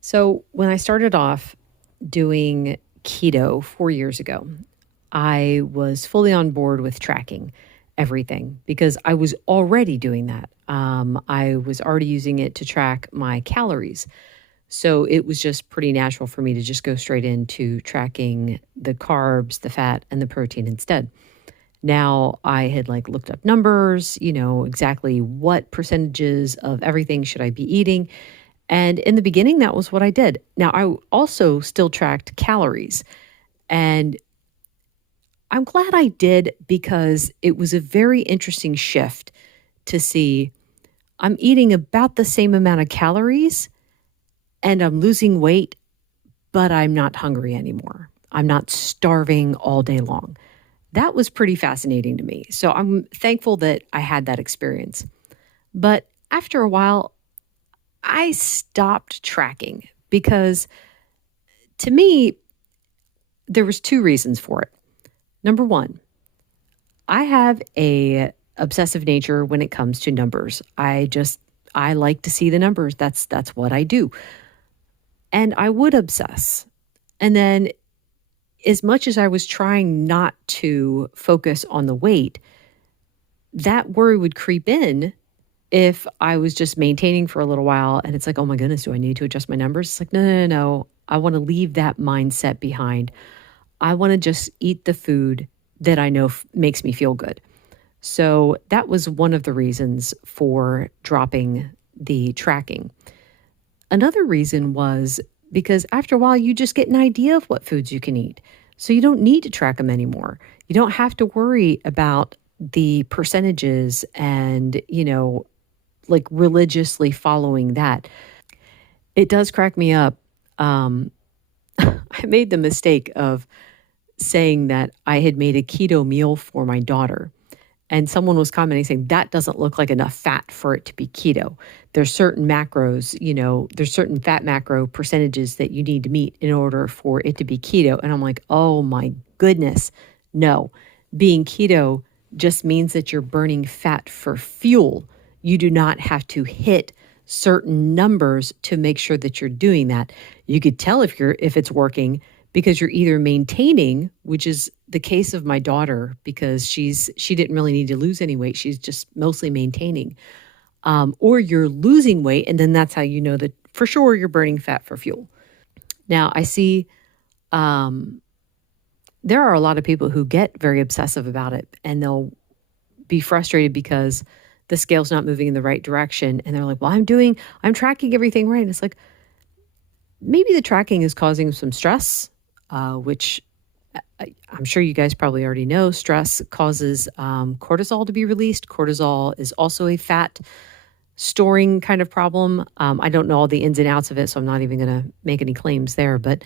So, when I started off doing keto 4 years ago, I was fully on board with tracking everything because I was already doing that. I was already using it to track my calories. So, it was just pretty natural for me to just go straight into tracking the carbs, the fat, and the protein instead. Now, I had looked up numbers, exactly what percentages of everything should I be eating, and in the beginning, that was what I did. Now, I also still tracked calories. And I'm glad I did because it was a very interesting shift to see I'm eating about the same amount of calories and I'm losing weight, but I'm not hungry anymore. I'm not starving all day long. That was pretty fascinating to me. So I'm thankful that I had that experience. But after a while, I stopped tracking because to me, there was two reasons for it. Number one, I have a obsessive nature when it comes to numbers. I like to see the numbers. That's what I do. And I would obsess. And then as much as I was trying not to focus on the weight, that worry would creep in if I was just maintaining for a little while and it's like, oh my goodness, do I need to adjust my numbers? It's like, no, no, no, no. I want to leave that mindset behind. I want to just eat the food that I know makes me feel good. So that was one of the reasons for dropping the tracking. Another reason was because after a while, you just get an idea of what foods you can eat. So you don't need to track them anymore. You don't have to worry about the percentages and, religiously following that. It does crack me up. I made the mistake of saying that I had made a keto meal for my daughter. And someone was commenting saying that doesn't look like enough fat for it to be keto. There's certain macros, there's certain fat macro percentages that you need to meet in order for it to be keto. And I'm like, oh my goodness, no. Being keto just means that you're burning fat for fuel. You do not have to hit certain numbers to make sure that you're doing that. You could tell if it's working because you're either maintaining, which is the case of my daughter because she didn't really need to lose any weight. She's just mostly maintaining. Or you're losing weight, and then that's how you know that for sure you're burning fat for fuel. Now, I see there are a lot of people who get very obsessive about it, and they'll be frustrated because the scale's not moving in the right direction. And they're like, well, I'm tracking everything right. And it's like, maybe the tracking is causing some stress, which I'm sure you guys probably already know. Stress causes cortisol to be released. Cortisol is also a fat storing kind of problem. I don't know all the ins and outs of it, so I'm not even going to make any claims there. But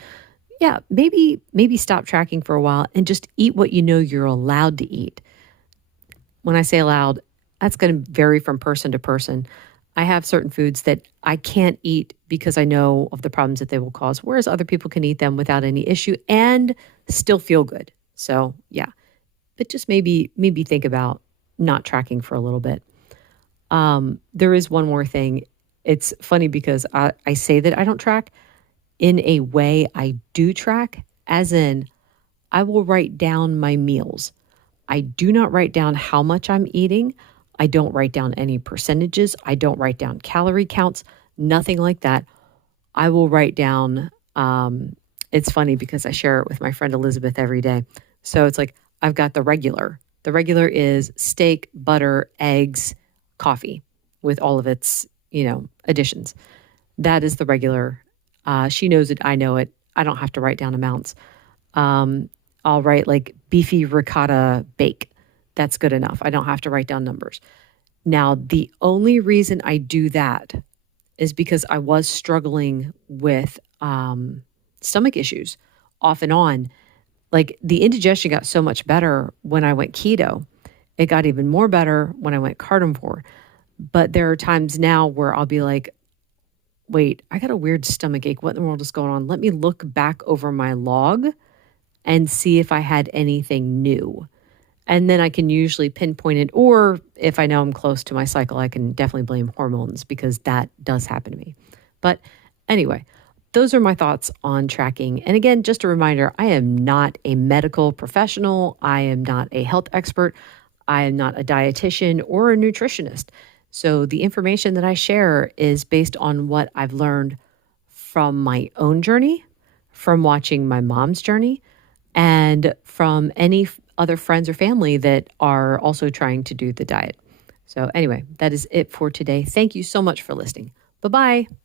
yeah, maybe stop tracking for a while and just eat what you know you're allowed to eat. When I say allowed, that's going to vary from person to person. I have certain foods that I can't eat because I know of the problems that they will cause, whereas other people can eat them without any issue and still feel good. So yeah, but just maybe think about not tracking for a little bit. There is one more thing. It's funny because I say that I don't track. In a way, I do track, as in I will write down my meals. I do not write down how much I'm eating. I don't write down any percentages. I don't write down calorie counts, nothing like that. I will write down, it's funny because I share it with my friend Elizabeth every day. So it's like, I've got the regular. The regular is steak, butter, eggs, coffee with all of its, additions. That is the regular. She knows it. I know it. I don't have to write down amounts. I'll write like beefy ricotta bake. That's good enough. I don't have to write down numbers. Now, the only reason I do that is because I was struggling with stomach issues off and on. Like the indigestion got so much better when I went keto. It got even more better when I went carnivore. But there are times now where I'll be like, wait, I got a weird stomach ache. What in the world is going on? Let me look back over my log and see if I had anything new. And then I can usually pinpoint it. Or if I know I'm close to my cycle, I can definitely blame hormones because that does happen to me. But anyway, those are my thoughts on tracking. And again, just a reminder, I am not a medical professional. I am not a health expert. I am not a dietitian or a nutritionist. So the information that I share is based on what I've learned from my own journey, from watching my mom's journey, and from any other friends or family that are also trying to do the diet. So anyway, that is it for today. Thank you so much for listening. Bye-bye.